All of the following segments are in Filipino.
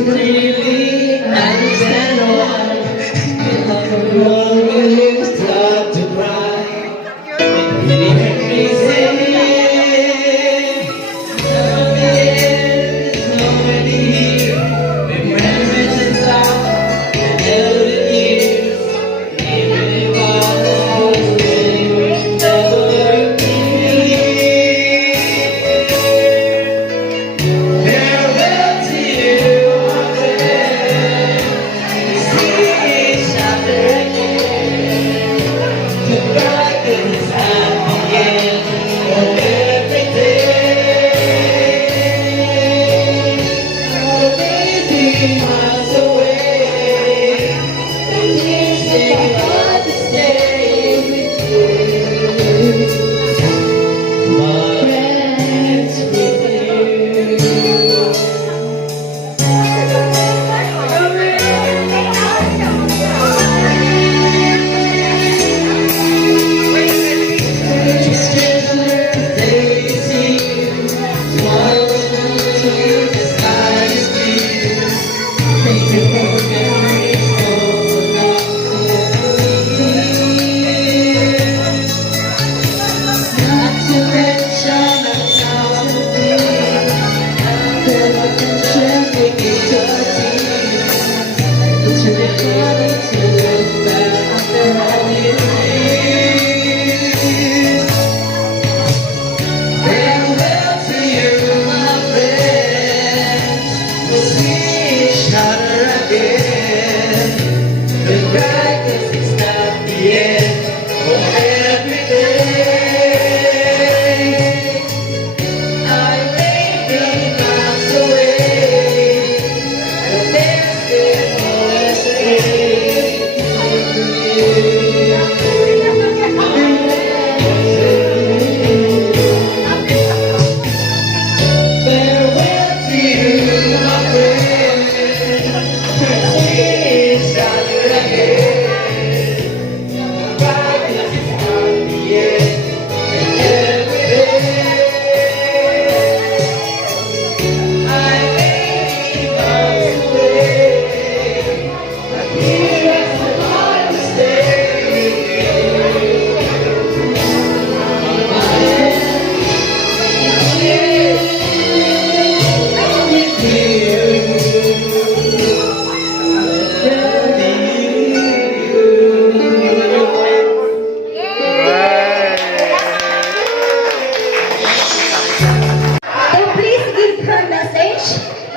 really understand why everyone will start to cry. It really makes me say, so there's nobody here. Remembrance and love and elder years. Even if I was really never be. Farewell to you, my friend. We see each other again. Goodbye, 'cause it's at the end of every day. Oh, baby, miles away. And you say goodbye to stay with you. My friends with you.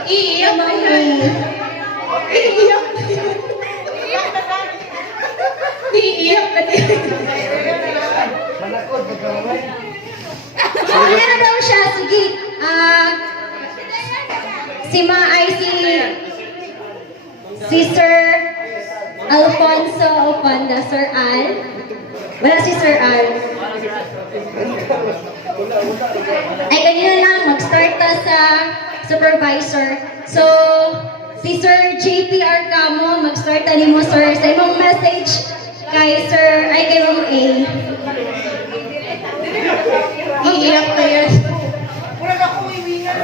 Iiyak na yun. Iiyak na yun. Iiyak na yun. Ano na daw siya? Sige. Si si Sir Alfonso Opanda. Sir Al. Wala si Sir Al. Ay, kanina lang. Mag-start ta sa supervisor. So, si Sir JP Arcamo, mag-start tali mo, sir, sa imong message kay Sir, ay kay Ma'am A. Iiyak na yan. Murag ako iwingan.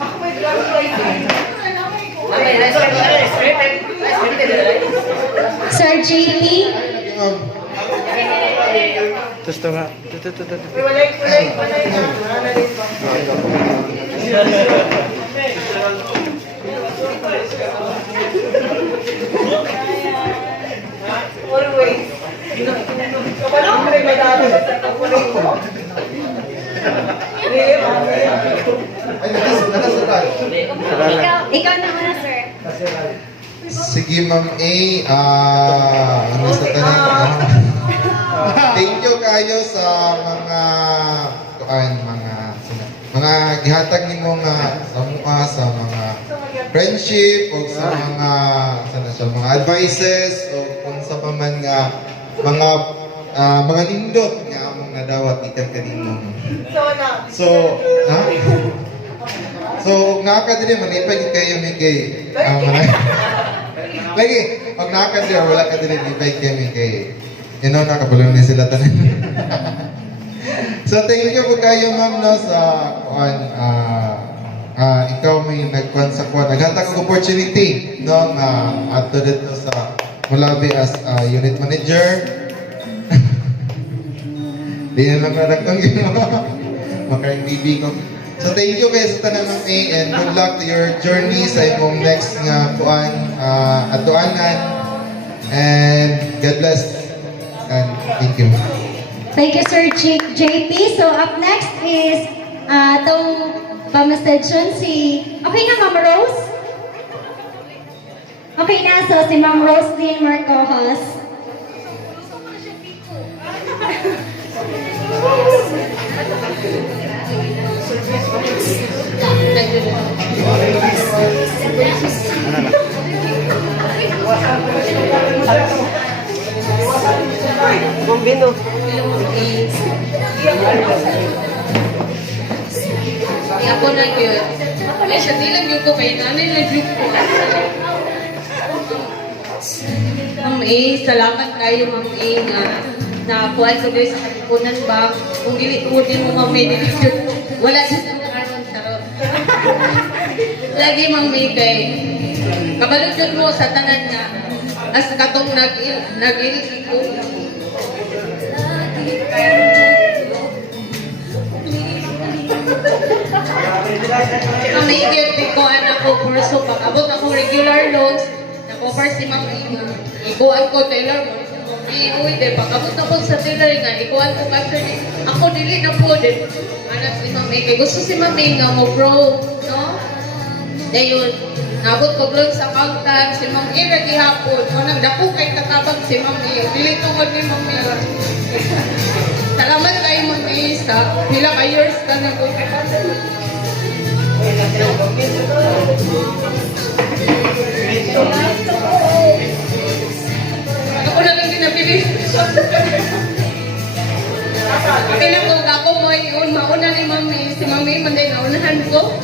Ako may graduate. Sir JP. Gusto nga. Walay. Always. Kapalo ko rin madalo sa tapunin ko. Ikaw na muna, sir. Sige, Ma'am A. Ano sa tanong? Thank you kayo sa mga gihatag nimo nga sa mga friendship o sa mga advices o kung sa pa man nga mga nindot nga among nadawat ikan kanimo. So nakakadili manipay kayo mi kay lagi pag nakakadili wala ka dili manipay kayo mi kay nakabulong ni sila tanan. So thank you po kayo ma'am no sa kuan ikaw may nagkuan sa kuan naghatag og opportunity no nga adto dito sa Mulabi as unit manager. Di na lang nadagkang makaing bibi ko. So thank you guys sa tanan ng A and good luck to your journey sa imong next nga kuan atuanan and God bless and thank you. Thank you, Sir JP. So, up next is itong pa-message si... Okay na, Ma'am Rose? Okay na, so si Ma'am Roslyn Marcojos. Bumbino. Ako na yun. Ako na siya, nilang yun ko kay nanay na yun ko. Ma'am A, salamat kayo Ma'am A nga nakakuha ko doon sa Katipunan Bank. Kung dili-udin mo Ma'am A, dili-udin mo. Wala siya sa karon sarot. Lagi Ma'am A kay kabaludod mo sa tanan nga as katong nag-il ko. Ma'am A, give ko anak ko kurso pag abot ako regular loans na-cover si Ma'am A nga. Ikuan ko Taylor mo. Uy, de pag-abot na po sa Taylor nga, ikuan ko kasi ako dili na po din. Anak si Ma'am A, kay gusto si Ma'am A nga mo bro, no? Dayon, nabot ko doon sa accountant, si Ma'am A ready hapon. O nagdako kay takabag si Ma'am A. Dili tungod ni Ma'am A. Salamat kayo Ma'am A sa pila ka years ka na ko. Ako na lang ginabili. Kaya na kung ako mo yun, mauna ni Mami. Si Mami, manday naunahan ko.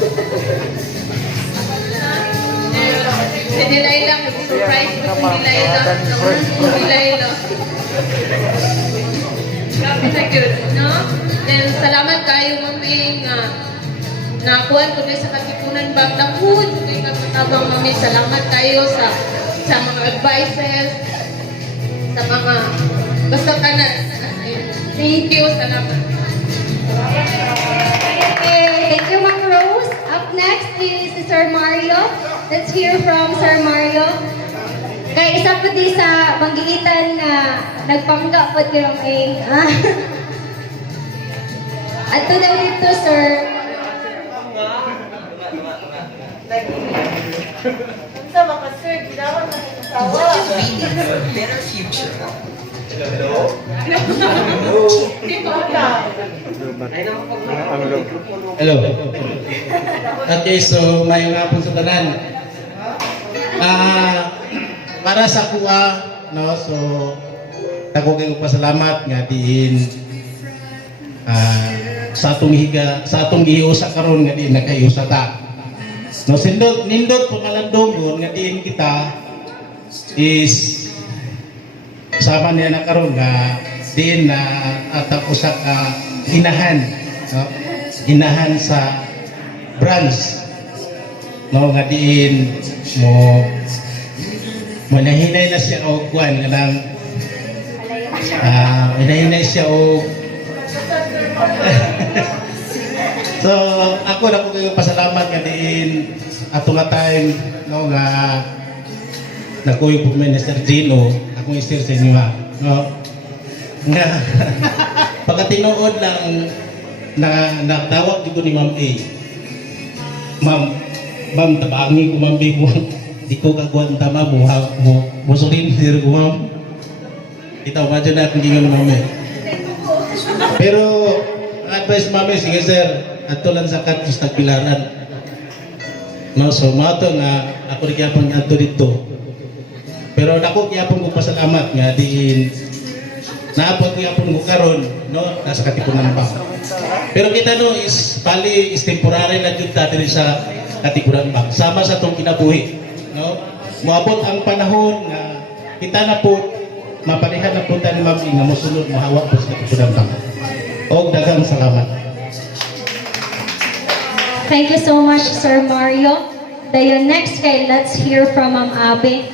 Si Delilah, surprise ko si Delilah. Naunahan ko si Delilah. Thank you. No? Then, salamat kayo, Mami, nga nakuhan ko din sa Katipunan Bank. Nakuhan ko kayo katabang, Mami. Salamat kayo sa mga advices, sa mga basta ka na. Thank you, salamat. Okay, thank you, Ma'am Rose. Up next is si Sir Mario. Let's hear from Sir Mario. Kaya isa po di sa banggitan na nagpangga po kirong At to daw dito, Sir. Sa mga sir, ginawa na ng asawa. Hello. Okay, so may nga po sa tanan. Para sa kuha, no, so ako kayo pasalamat nga diin sa atong gihiusa karon nga diin nakahiusa ta. No, nindot pamalandong nga diin kita is sama niya na karon nga diin na atang usa ka inahan, no? Inahan sa branch, no, nga diin mo nahinay na siya og kuan nga nang nahinay siya og so ako na ko kayo pasalamat nga diin ato nga time, no, nga nakuyo po Minister Gino akong isir sa inyo ha, no, nga pagkatinuod lang na natawag dito ni Ma'am A. Ma'am, tabangi ko Ma'am B mo. Di ko kagwan tama mo surin dito ko Ma'am. Kita ba dyan natin gingan Ma'am A. Pero ang advice Ma'am A, sige sir, ato lang sa katis nagpilaran. No, so mato nga ako rin kaya ato dito. Pero ako kaya ko pasalamat nga diin naabot ko yapon ko karon, no, nasa Katipunan Bank. Pero kita no is temporary lang jud ta diri sa Katipunan Bank. Sama sa tong kinabuhi, no? Moabot ang panahon nga kita na po mapalihan na po ta ni Ma'am nga mosunod mahawak po sa Katipunan Bank. O daghang salamat. Thank you so much, Sir Mario. Dayon next kay let's hear from Ma'am Abe.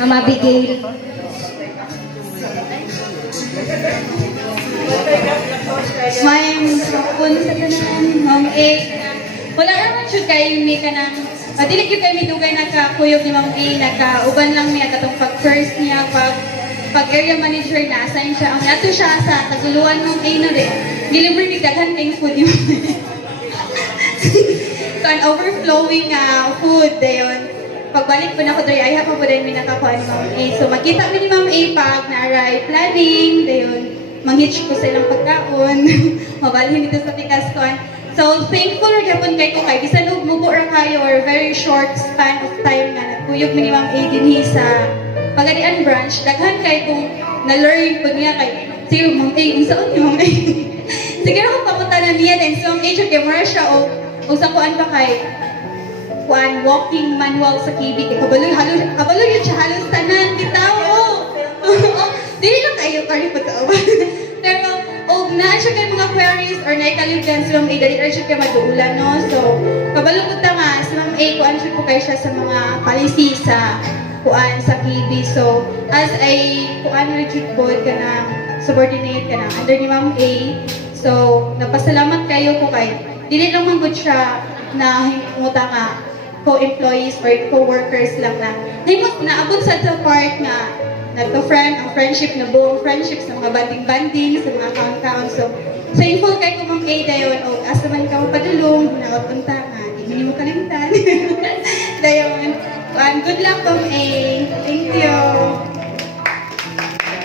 Ma'am Abigail. Mayang hapon sa tanan, Ma'am A. Wala naman siya kayo ni ka ng, dili kayo kayo midugay nakakuyog ni Ma'am A, nakauban lang niya katong pag-first niya, pag area manager na, assign siya. Ang ato siya sa taguluan ng A na rin. Deliver ni daghan kayong food yung so, an overflowing food, dayon. Pagbalik po na ko doon, ay hapa po din may nakakuha ni Ma'am A. So, makita mo ni Ma'am A pag na-arrive planning, dayon. Manghitch ko sa ilang pagkaon, mabalhin dito sa Picascon. So, thankful rin yapon kay ko kay bisan og mubo ra kayo or very short span of time nga nagkuyog mi ni Ma'am A dinhi sa Pagadian branch. Daghan kay kung na-learn po niya kay sige Ma'am A, unsaon ni Ma'am A? Sige ra ko papunta na niya din. So, ang agent kay mura siya o sa kuan pa kay kuan walking manual sa KB. Kabalo yun siya halos tanan bitaw. Dili lang kayo kari po sa awan. Pero, na siya kay mga queries or naikaligyan si Ma'am A, dali siya kay maduulan, no? So, kabalo ko ta nga, si Ma'am A, kuan siya po kayo siya sa mga policy sa kuan sa KB. So, as ay kuan rigid board ka na, subordinate ka na, under ni Ma'am A. So, napasalamat kayo po kay, dili lang man good siya na himuta nga co-employees or co-workers lang na. Himot, naabot sa part nga, nagka-friend, ang friendship na buong friendship sa mga banding-banding, sa mga account-account. So, thankful kay ko Ma'am A dayon o asa man ka padulong, nakapunta nga, hindi mo kalimutan. Dayon, good luck Ma'am A. Thank you.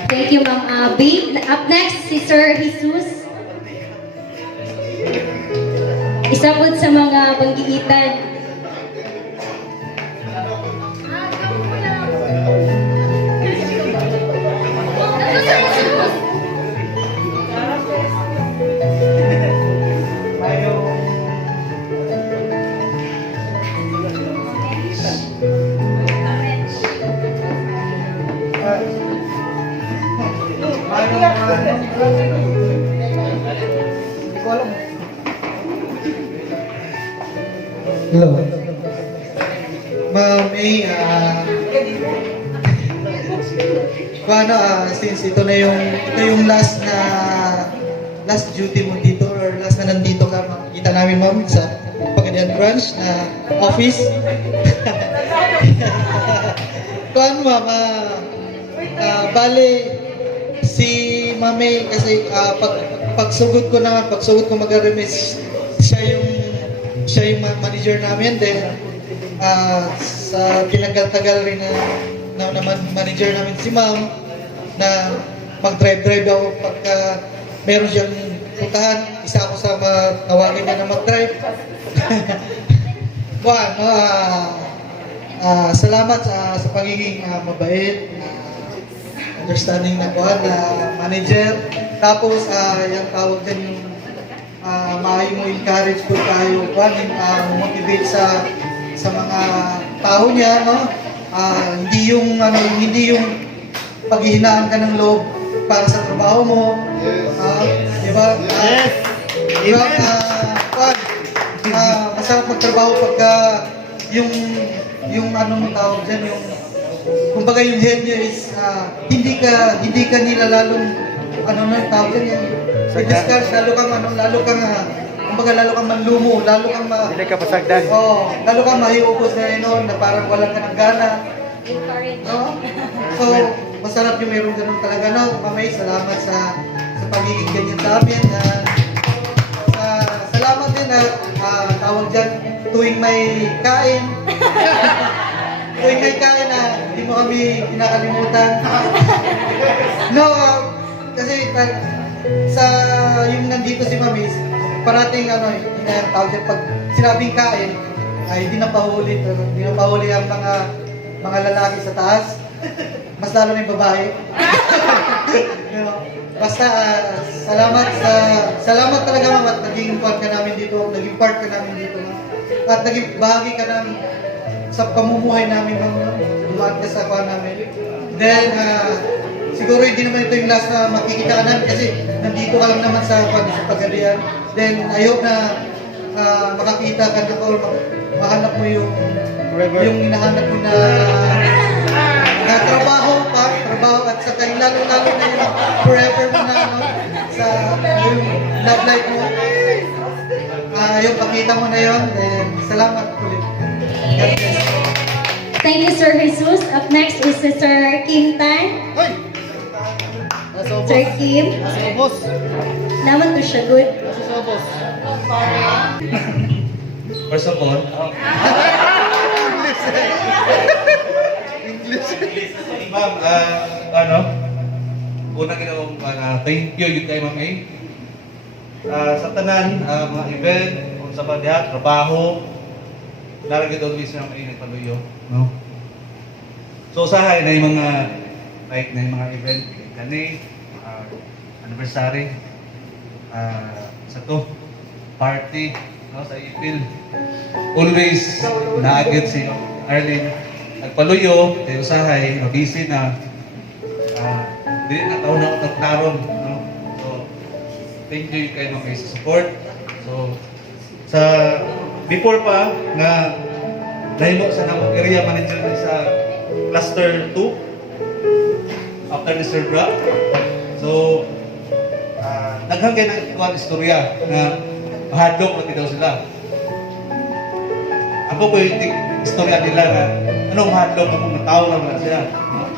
Thank you, Ma'am Abby. Up next, si Sir Jesus. Isa po sa mga panggiitan. Hello. Ma'am A, since ito yung last duty mo dito or last na nandito ka, makikita namin ma'am sa Pagadian branch na office. Kuan ma'am, bale si Ma'am A kasi pagsugod ko mag-remis siya yung manager namin, then sa tinagal-tagal rin na manager namin si ma'am na mag-drive ako pagka meron siyang puntahan, isa ako sa tawagin niya na mag-drive. Salamat sa pagiging mabait, understanding na manager. Tapos yung tawag dyan yung maayo mo encourage po tayo motivate sa mga tao niya, no? Hindi yung paghihinaan ka ng loob para sa trabaho mo. Di ba? Masarap magtrabaho pagka yung anong tawag dyan, yung kumbaga yung head niya is hindi ka nilalalong tawag dyan yung discuss, lalo kang kumbaga lalo kang manlumo, lalo kang Hindi ka pasagdan. lalo kang mahiupos na parang walang ka ng gana. No? So, masarap yung meron ganun talaga, no? Mamay, salamat sa pagiging ganyan sa amin. Salamat din at tawag dyan, tuwing may kain. Tuwing may kain hindi mo kami kinakalimutan. No, kasi sa yung nandito si Mamis, parating tawag dyan, pag sinabing kain, ay hindi na pahuli ang mga lalaki sa taas. Mas lalo na yung babae. Basta salamat talaga ma'am at naging part ka namin dito, naging part ka namin dito ma'am. At naging bahagi ka sa pamumuhay namin ma'am. Dumaan ka sa kuha namin. Then, siguro hindi naman ito yung last na makikita ka namin kasi nandito ka lang naman sa pagalian. Then, I hope na makakita ka na or mahanap mo yung hinahanap mo na trabaho at saka yung lalo-lalo na yung forever mo na sa yung love life mo. Yung pakita mo na yun. And salamat ulit. God bless. Thank you, Sir Jesus. Up next is Sir Kim Tan. Sir Kim. Naman to siya, good. First of all, ma'am, unang ginawang thank you yun kay Ma'am A. Sa tanan, mga event, kung sa pagdihat, trabaho, naragay doon mismo Ma'am A nagpaluyo. No? So usahay na yung mga like na yung mga event kani, anniversary, sa to, party, no, sa ipil. Always naagad si Arlene nagpaluyo, tayo usahay, busy na. Hindi na taon na nagkaroon. No? So, thank you kay Ma'am sa support. So, sa before pa nga nahimo sa namang area manager sa cluster 2 after ni Sir Bra. So, naghangay ng kuwan istorya na mahadlok na daw sila. Ako po yung istorya nila na anong hadlok akong natao naman sila. No?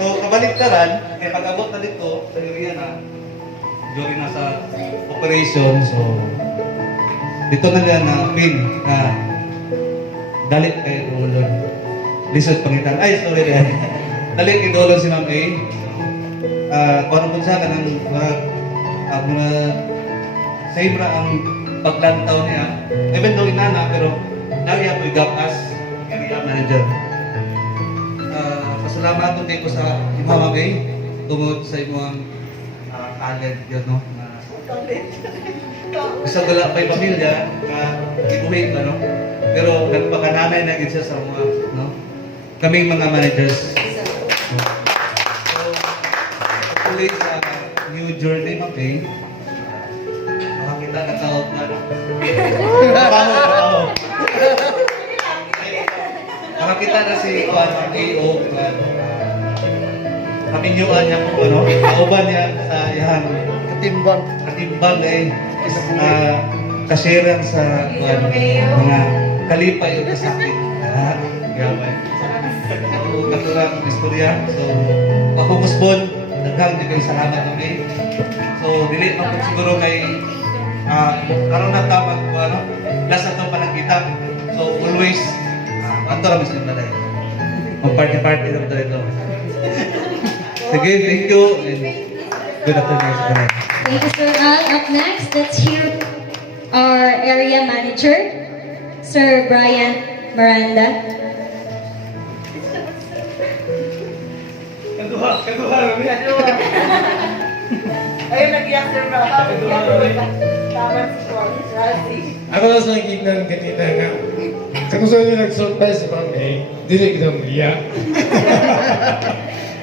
So kabaliktaran, kaya pag-abot na dito sa area na during na sa operation, so dito na nila na pin na dalit kay Dolon. Lisod pangitan. Ay, sorry rin. Dalit kay Dolon si Ma'am A. Kung ano po sa kanang mga same ra ang paglantaw niya. Even though inana, pero nariya po i-gap as area manager. Pasalamat ko sa Ma'am A tungod sa imong talent yun, no? Bisa gala pa'y pamilya na ibuhin ka, no? Pero nagpakanamay na gid siya sa mga, no? Kaming mga managers. So, hopefully sa new journey, Ma'am A, makakita ka tao na, no? Trabaho. Makakita na si Ma'am A.O. Kaminyuan niya po, ano? Kauban niya sa ihan. Katimbang eh. Kasiran sa mga kalipay o kasakit. Gabay. So, katulang istorya. So, ako Musbon, daghang di kayo salamat kami. So, dili pa po siguro kay karon na tamang ano, last na itong panagkita. So, always, ato lang sa mga dahil. Mag-party-party lang dito. Sige, thank you. And good afternoon sa kanila. Thank you, Sir Al. Up next, let's hear our area manager, Sir Brian Miranda. Ayun, nag-iyak sir na. Tama si Juan. Razi. Ako lang sa nakikita ng kanina nga. Sa gusto nyo nag-surprise si Ma'am A, dili kita maliya.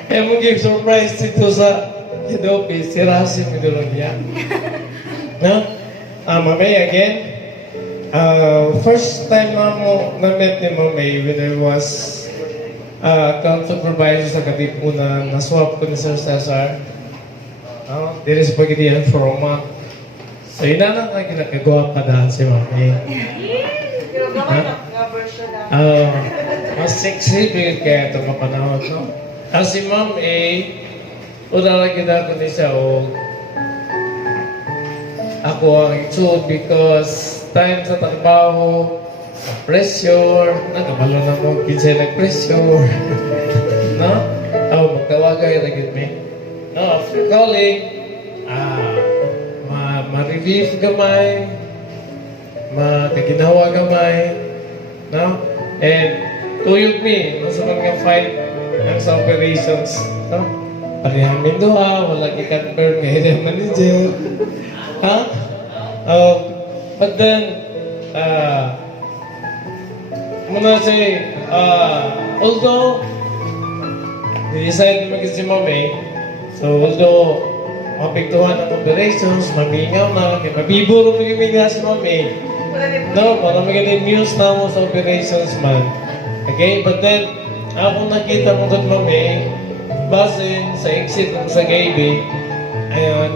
Kaya mong give surprise dito sa head office, si Razi mo dito lang niya. No? Ma'am A, again, first time na-met ni Ma'am A when I was account supervisor sa Katipunan, na-swap ko ni Sir Cesar. Dili sa pagkitihan for a month. So, yun na lang ang kinakagawa pa dahil si Ma'am A. Nga version na. Mas sexy bigit kaya ito kapanahon, no? As si Ma'am A, una lang kita ko ni siya o ako ang itsud because time sa trabaho, pressure, nagabalo na mo, pinsay nag-pressure, no? Magtawagay na gid me. No, after calling, ma-relief gamay, makaginawa gamay, no? And tuyog me, no, sa mga fight ng sa operations, no? Parihamin doha, wala i-confirm ng area manager. Ha? But then, muna say, although decide maging si Mami, so although mapiktuhan ang operations, mamingaw na, mabiburo mo yung nga si Mami. No, para maging news na mo sa operations man. Okay, but then, ako nakita mo kung Mami, basin sa exit ng sa KB, ayun,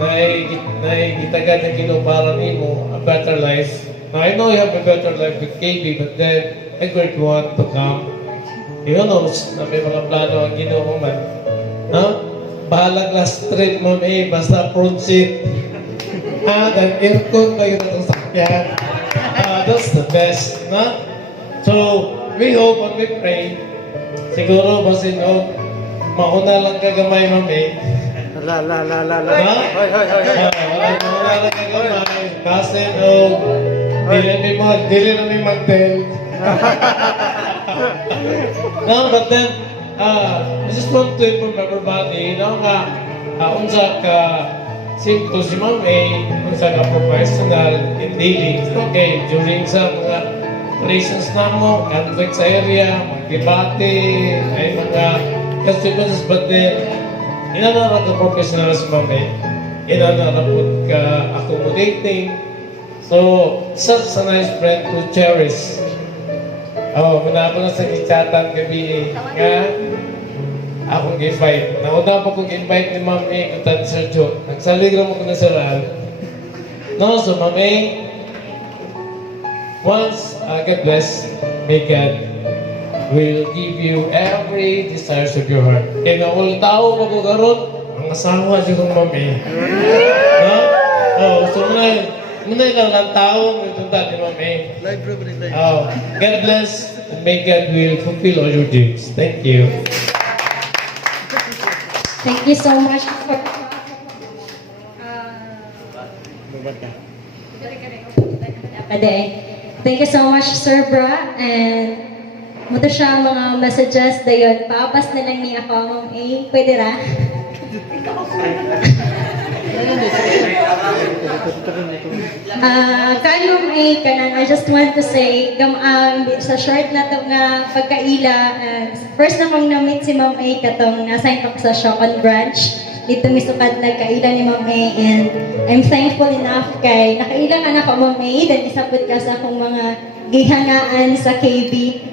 naikitagad na kinuparan mo a better life. Now, I know you have a better life with KB, but then, Edward want to come. You know, na may mga plano ang ginoo man. Ha? Bahalag last street, Mami, basta front seat. Dan aircon kayo na itong sakyan. That's the best, na? So, we hope and we pray. Siguro, basin mauna lang kagamay, Mami. La. Ha? Hoy. Mauna lang kagamay. Basin, dili na may magtel. No, but then, I just want to inform everybody, nga, unsa ka simple si Ma'am A, unsa ka professional in dealing, okay, during sa mga operations na mo, conflict sa area, mag-debate, ay mga consequences, but then, inanara ka professional si Ma'am A, inanara po ka accommodating, so, such a nice friend to cherish. Muna ako na sa kichatan gabi nga akong invite. Nauna pa kong invite ni Ma'am A kutan Sergio. Nagsaligram ako na sa Ral. No, so Ma'am A, once God bless, may God will give you every desires of your heart. Kaya na all tao mo ko karon, ang asawa di kong Ma'am A. No? So muna lang ang tao, may punta ni Ma'am A. God bless, and may God will fulfill all your dreams. Thank you. Thank you so much for Thank you so much, Sir Bra. And muto siya mga messages dayon. Papas na lang ni ako, Ma'am A. Pwede ra? Kanong kanang I just want to say sa short na to nga pagkaila, first na kong na-meet si Ma'am A katong na-assign ko sa Shocon branch dito misukad nagkaila ni Ma'am A, and I'm thankful enough kay nakaila ka na ko Ma'am A, then isabot ka sa akong mga gihangaan sa KB.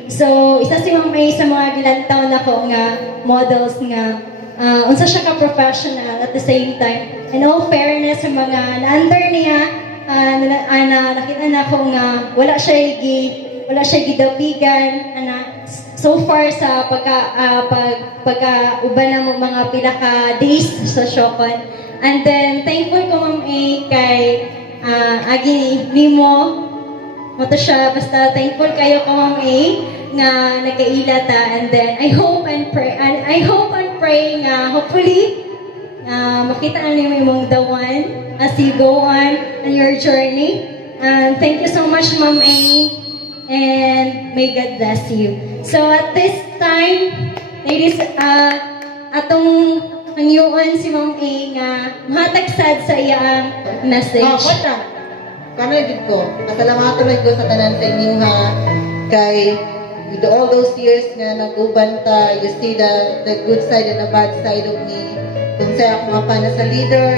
So isa si Ma'am A sa mga gilantaw na ko nga models nga unsa siya ka professional at the same time. In all fairness, sa mga na-under niya, nakita na ko nga wala siya gidapigan, so far sa pagka-uban na mo mga pila ka days sa Shocon. And then, thankful ko Ma'am A kay agi nimo Mato siya, basta thankful kayo ko Ma'am A nga nagkailata, and then I hope and pray nga hopefully makita na niyo yung the one as you go on your journey. And thank you so much Ma'am A, and may God bless you. So at this time, ladies, atong hangyoon si Ma'am A nga mahatag sad sa iyang message. Kanay gid ko. Pasalamatan man ko sa tanan sa inyo ha. Kay with all those years nga nag-uban ta, you see the good side and the bad side of me. Kung sa ako nga pa na sa leader,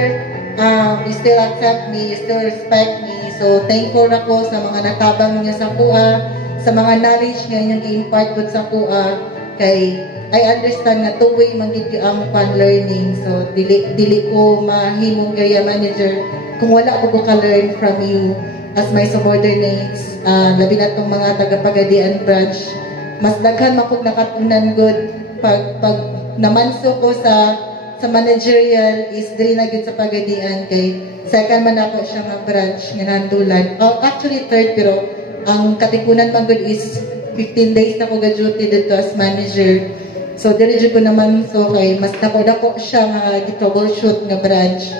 you still accept me, you still respect me. So thankful ako sa mga natabang niyo sa kuha, sa mga knowledge nga inyong i-impart ko sa kuha. Kay I understand na two-way magiging ang pan-learning. So dili ko mahimong area manager kung wala ko ka-learn from you as my subordinates, labi na itong mga taga-Pagadian branch, mas daghan makog nakatunan good pag namanso ko sa managerial is diri na gyud sa Pagadian, kay second man ako siya nga branch nga nandulan. Actually third, pero ang katikunan man good is 15 days na ko ga-duty dito as manager. So diri jud ko naman so kay mas dako siya nga gi-troubleshoot nga branch.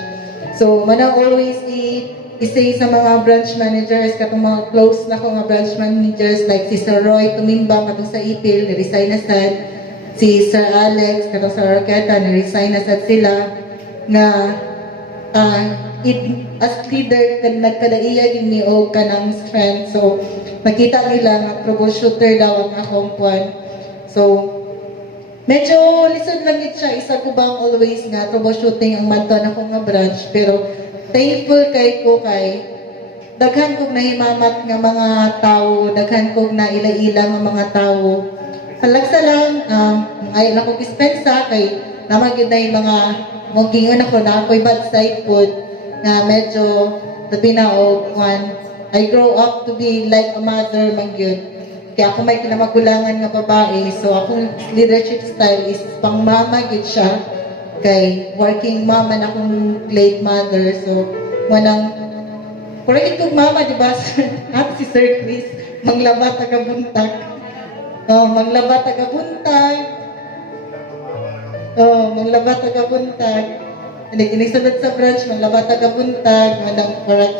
So, mana always i-say sa mga branch managers, katong mga close na ko nga branch managers, like si Sir Roy Tumimbang, katong sa Ipil, na-resign na sad. Si Sir Alex, katong sa Roqueta, na-resign na sad sila. Nga, as leader, nagkalaiya din ni O ka ng strength. So, nakita nila nga troubleshooter daw ang akong kwan. So, medyo lisod lang gid siya. Isa ko bang always nga troubleshooting ang madto na ko nga branch. Pero thankful kay ko kay daghan kog nahimamat nga mga tao, daghan kog naila-ila nga mga tao. Halagsa lang, ay na kog dispensa kay naman gyud na yung mga mogingon ako na ako'y bad side food na medyo labi na og one. I grow up to be like a mother man gyud. Kaya ako may kinamagulangan nga babae, so akong leadership style is pang mama gyud siya. Kay working mama na akong late mother, so wanang correct kong mama, di ba? At si Sir Chris, manglaba taga-buntag. Oh, manglaba taga-buntag. Oh, manglaba taga-buntag. Hindi, kinisunod sa branch, manglaba taga-buntag, manang correct.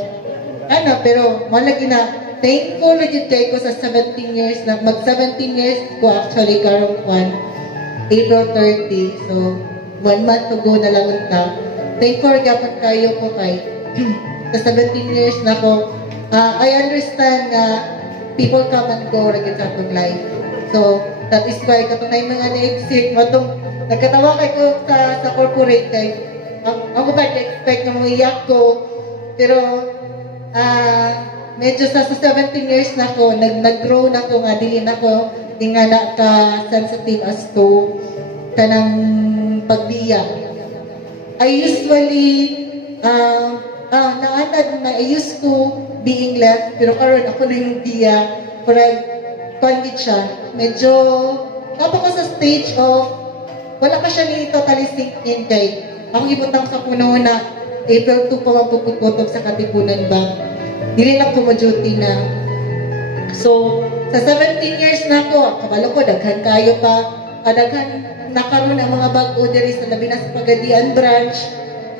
Ano, pero malagi na, thankful na dito kayo ko sa 17 years na, mag-17 years ko actually karong kwan, April 30. So, 1 month to go na lang unta. Thankful gapon kayo ko kay sa 17 years na ko. I understand na people come and go rin sa atong life. So, that is why katong na yung mga na-exit, matong nagkatawa kay ko sa corporate kay ako ba expect na iyak ko, pero medyo sa 17 years na ko, nag-grow na ko nga, dili na ko, di nga na ka-sensitive as to kanang pagbiya. I usually, I used to being left, pero karon ako na yung biya, parang, kwanggit siya, medyo, tapos ko sa stage of, wala pa siya ni totally sink in kay, ako ibutang sa puno na, April 2 pa mapuputog sa Katipunan Bank. Dili lang ko ma-duty na. So, sa 17 years na ko, kabalo ko, daghan kayo pa, daghan nakaroon ang mga bag-o diri sa labi na sa Pagadian branch.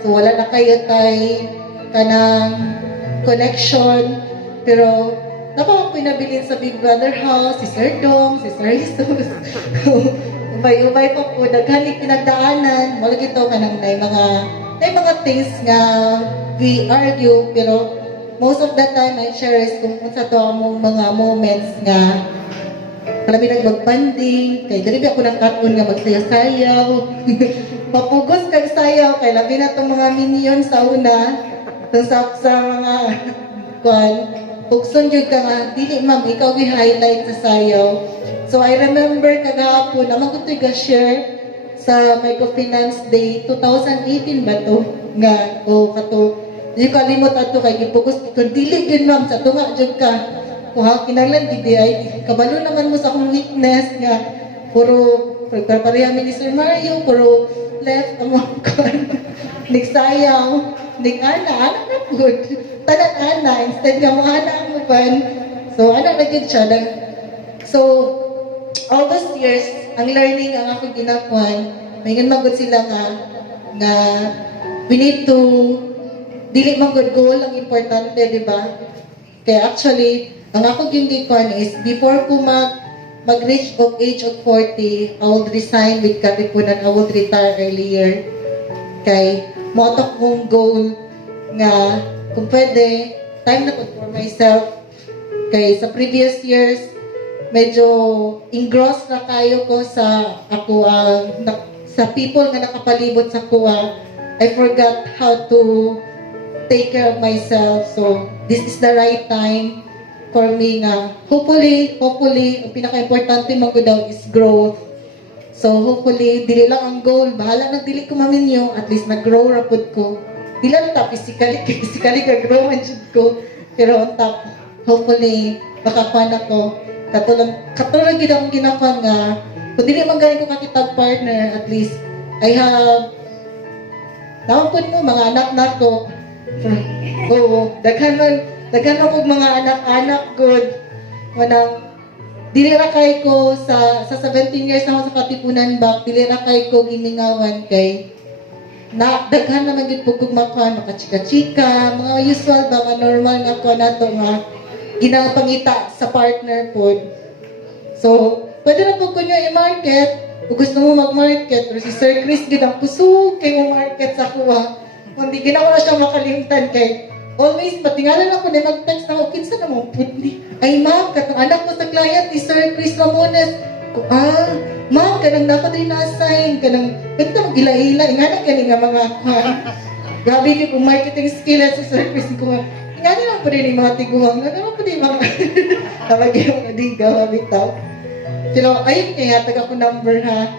So, wala na kayo tay kanang connection. Pero, nako ako pinabilin sa Big Brother House, si Sir Dong, si Sir Jesus. Ubay-ubay pa po, daghan ni pinagdaanan. Wala gito kanang may mga things nga we argue, pero most of the time I cherish kung sa to among mga moments nga kalabi nag-banding, kay dali ako ng katon nga magsayaw-sayaw. Mapugos kag sayaw, kay labi na itong mga minion sa una, sa mga kwan, pugson yun ka nga, dili ma'am, ikaw i-highlight sa sayaw. So I remember kagahapon, naman ko ito share sa Microfinance Day 2018 ba to? Nga, o kato, di ko kalimot ato kay gipugos ito, dili yun ma'am, sa tunga dyan ka. Kung kinahanglan di ay kabalo naman mo sa akong weakness nga puro pareha ni Sir Mario, puro left among kon. Nigsayaw, nig-ana na good. Tanan ana, instead nga mo ana mo ban. So ana na gid siya. So all those years, ang learning ang ako ginakuan, mayngan magud sila nga we need to dili man good goal ang importante, di ba? Kaya actually, ang ako yung gikuan is, before ko mag-reach of age of 40, I would resign with Katipunan, I would retire earlier. Kay, motok kong goal nga, kung pwede, time na for myself. Kay, sa previous years, medyo engrossed na kayo ko sa ako, sa people nga nakapalibot sa kuha. I forgot how to take care of myself. So, this is the right time for me nga, hopefully, ang pinaka-importante mo ko daw is growth. So, hopefully, dili lang ang goal. Bahala na dili ko maminyo, at least nag-grow rapod ko. Dili lang ta, physically ka-grow man dyan ko. Pero on top, hopefully, makakuan ako. Katulad gid akong ginakuan nga, kung dili man galing ko kakitag partner, at least, I have, naman mo, mga anak na ko. Oo, daghan mo mga anak-anak good. Manang dili ra kay ko sa 17 years na ako sa Katipunan Bank, dili ra kay ko giningawan kay na daghan naman gid pugog makuan, makachika-chika, mga usual ba mga normal nga kuan nato nga ginapangita sa partner pod. So, pwede na po ko nyo i-market. Kung gusto mo mag-market, pero si Sir Chris gid ang kusog kay mo market sa kuha. Hindi ginawa na siya makalimtan kay always, patingalan ako na mag-text ako, kinsa na mo, putli. Ay ma'am, katong anak ko sa client ni Sir Chris Ramones, Ma'am, kanang dapat rin na-assign, kanang, ito mag-ila-ila, nga na galing nga mga, grabe ko kung marketing skill at sa service ko nga, nga na po rin yung mga tiguang, nga naman po rin yung mga, tawag yung mga digaw, bitaw. Pero, ayun kaya, taga ko number ha.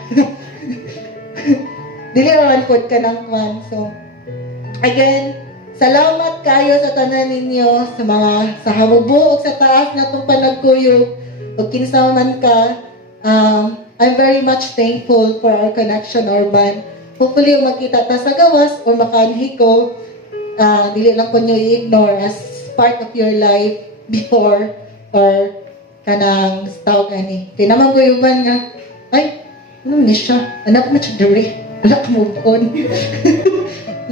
Dili naman po ka ng kwan. So, again, salamat kayo sa tanan ninyo, sa mga, sa hamubo, o sa taas na itong panagkuyog, o kinsa man ka. I'm very much thankful for our connection, Orban. Hopefully, yung magkita ta sa gawas o makanhi ko, dili lang po nyo i-ignore as part of your life before or kanang tawag ani. Kaya naman ko yung nga, ay, ano ni siya? Anak mo siya diri. Wala ka move on.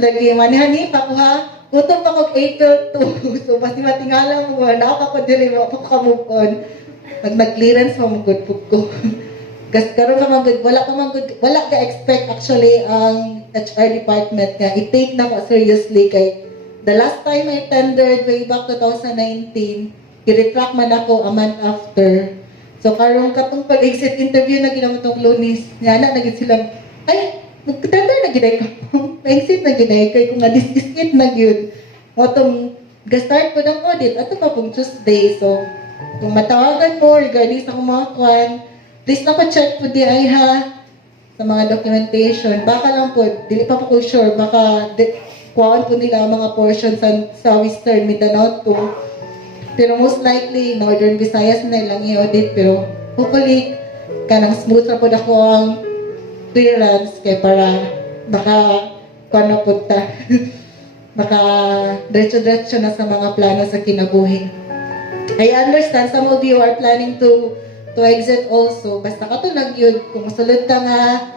Lagi, manihani pa ko ha. Utong pa ko April 2. So, mas matingala mo, wala pa ko diri, wala pa ko move on. Nag-clearance mo mag-good ko. Kasi karon ka man wala ka expect actually ang HR department nga i-take na ko seriously kay the last time I tendered way back 2019, i-retract man ako a month after. So karon katong pag-exit interview na ginamo tong Lunes, nga na nagit sila, ay, nag-tender na ginay ko. Pa-exit na ginay kay kung na-disquit na gyud. Mo tong ga-start ko ng audit ato pa pong Tuesday. So kung matawagan mo regarding sa mga kwan, please na pa-check po di ay ha sa mga documentation. Baka lang po, dili pa po ko sure, baka kuhaan po nila ang mga portions sa Western Mindanao po. Pero most likely, Northern Visayas na lang i-audit. Pero hopefully, kanang smooth na po na ko ang clearance kaya para baka kuhaan na po ta. Baka diretso-diretso na sa mga plano sa kinabuhi. I understand some of you are planning to exit also. Basta katulag yun, kung sulod ka nga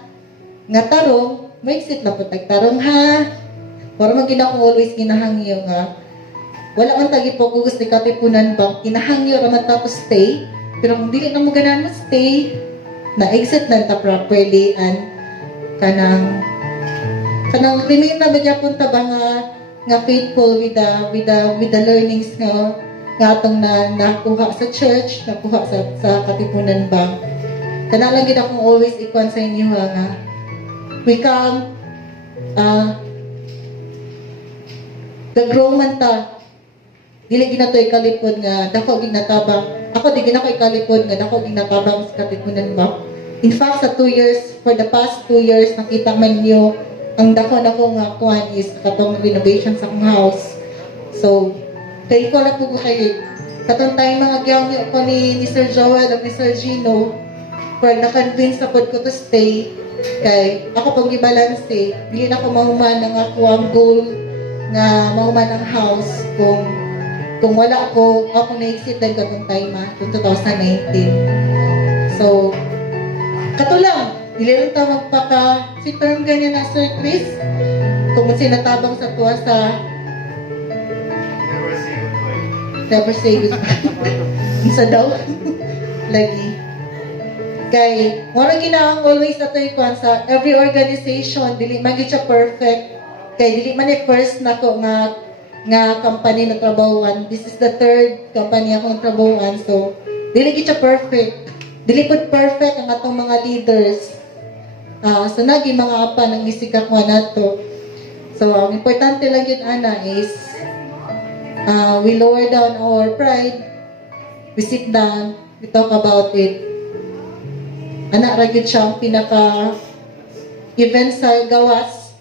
tarong, may exit na po tagtarong ha. Para magina ko always ginahangyo nga. Wala man tagi po kung gusto katipunan bang kinahangyo raman tapos stay. Pero kung dili na mo ganahan mo stay, na exit na ta properly and kanang remain na bagya punta ba nga faithful with the learnings nga atong nakuha sa church, nakuha sa Katipunan Bank. Kana lang gid akong always ikwan sa inyo nga we come grow man ta. Dili ginatoy kalipod nga dako ginatabang. Ako di ginako kalipod nga dako ginatabang sa Katipunan Bank. In fact, for the past 2 years nakita man niyo ang dako nga kuan is katong renovation sa akong house. So kaya ko lang po kayo, katong tayong mga giyang ako ni Sir Joel at ni Sir Gino, for na-convince na po ko to stay, kay ako pag i-balance hindi na ako mahuman ang ako ang goal na mahuman ang house kung wala ako na-exit din katong time 2019. So, katulang, hindi lang tayo magpaka, si term ganyan na Sir Chris, kung sinatabang sa tuwa sa never say goodbye. Isa daw. Lagi. Kay, wala ginaang always na tayo kwan sa every organization, dili man gid siya perfect. Kay, dili man first na ko nga company na trabahuan. This is the third company akong trabahuan. So, dili gid siya perfect. Dili pud perfect ang atong mga leaders. So, nagi mga apa nang isikak mo nato. So, ang importante lang yun, Ana, is we lower down our pride, we sit down, we talk about it. Anak ragid siya ang pinaka-event sa gawas,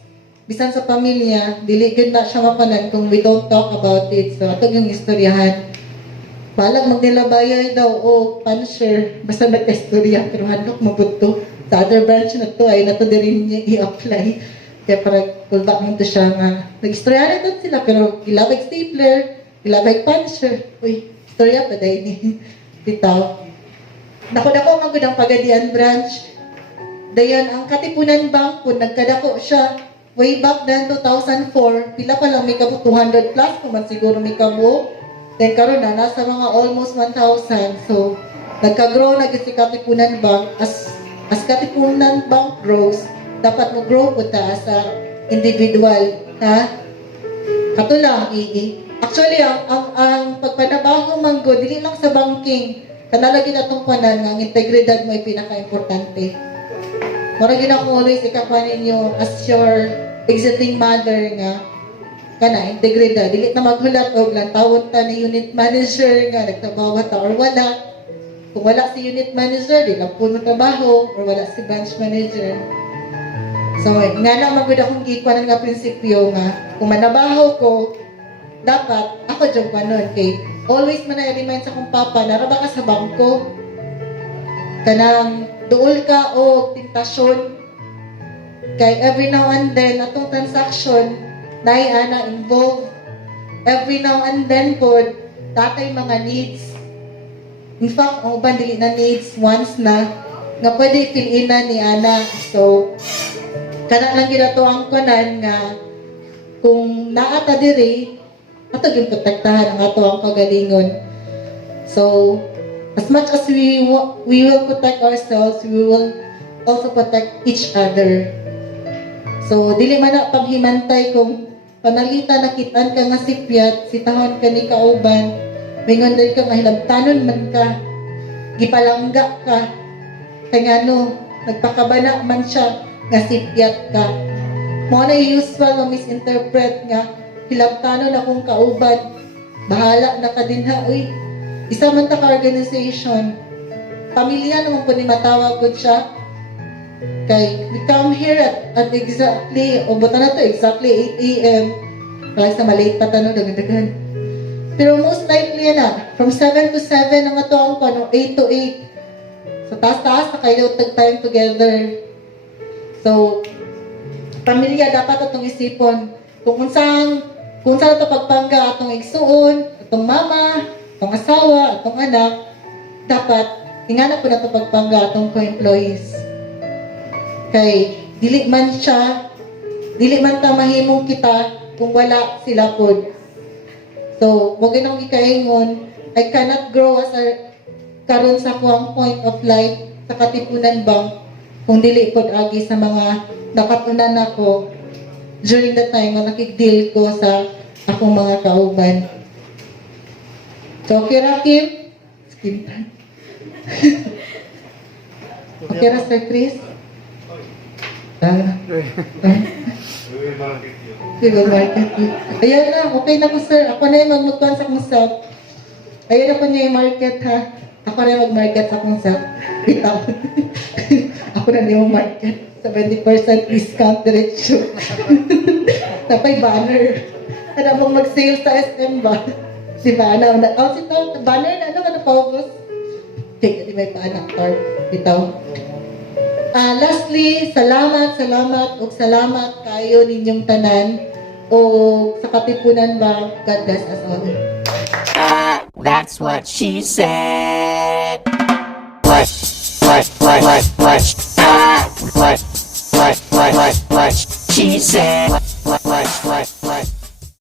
bisan sa pamilya, dili gud na siya mapanan kung we don't talk about it. So, ato yung istoryahan. Balag magnilabayay daw o puncher, basta nagka-istorya, pero handok mabuto. Sa other branch na to, ay nato din niya i-apply. Kaya para callback mo to siya nga, nag-istorya na doon sila, pero ilabay stapler, ilabay puncher. Uy, istorya pa dahil ni Titaw. Dako-dako magod ang Pagadian branch. Dayon, ang Katipunan Bank po, nagkadako siya way back then, 2004. Pila pa lang, may kabo 200 plus, kung man siguro may kabo. Then karon na, nasa mga almost 1,000. So, nagka-grow na si Katipunan Bank. As Katipunan Bank grows, dapat mo grow po ta as a individual, ha? Kato lang, actually, ang pagpanabago manggo, dili lang sa banking. kanalagi na itong kanan nga ang integridad mo ay pinaka-importante. Maragin ako always ikakuha ninyo as your exiting mother nga kana integridad. Dili na maghulat og lang tawon ta ni unit manager nga nagtrabaho ta or wala. Kung wala si unit manager, di lang puno trabaho or wala si branch manager. So, nga na magud akong gikuan nga prinsipyo nga kung manabaho ko, dapat ako jud panon kay always man na remind sa akong papa na raba ka sa bangko. Kanang duol ka o tentasyon kay every now and then atong transaction naay ana involved every now and then pod tatay mga needs. In fact, ang uban dili na needs once na nga pwede fill in na ni ana. So kana lang gid ato ang kanan nga kung naa ta diri ato gyud protektahan ang ato ang kagalingon. So as much as we will protect ourselves, we will also protect each other. So, dili man na paghimantay kung panalita nakitaan ka nga sipyat, sitahon ka ni kauban, mingon dahil ka mahilabtanon man ka, gipalangga ka, kaya nga no, nagpakabana man siya nga sipyat ka. Mga na usual nga misinterpret nga, hilabtanon akong kauban, bahala na ka din ha, uy, isa man ta ka-organization. Pamilya naman po ni matawag ko siya. Kay, we come here at exactly, o buta na to, exactly 8 a.m. Kaya sa malate pa tanong, dagan-dagan. Pero most likely na, from 7 to 7 ang ato ang kano, 8 to 8. So, taas-taas na kayo tag-time together. So, pamilya dapat atong isipon. Kung saan ito pagpangga atong igsuon, atong mama, atong asawa, atong anak, dapat ingana po na ito pagpangga atong co-employees. Kay, dili man ta mahimong kita kung wala sila pod. So, wag nang gikaingon, I cannot grow as a karon sa kuang point of life sa Katipunan Bank kung dili pod agi sa mga nakatunan nako during the time na nakig-deal ko sa akong mga kauban. So, okay ra, Kim? Skin tan. Okay ra, Sir Chris? Will market you. Ayan na, okay na ko, sir. Ako na yung magmutuan sa akong self. Ayan ako niya yung market, ha? Ako na yung mag-market sa akong self. Bitaw. Ako na yung market. 70% discount diretsyo. Tapay banner. Ano bang mag-sale sa SM ba? Si Bana, banner na, ano ka na paubos? Take, di may paanak, Tarp. Bitaw. Lastly, salamat kayo ninyong tanan o sa Katipunan ba, God bless us all. That's what she said. What she said.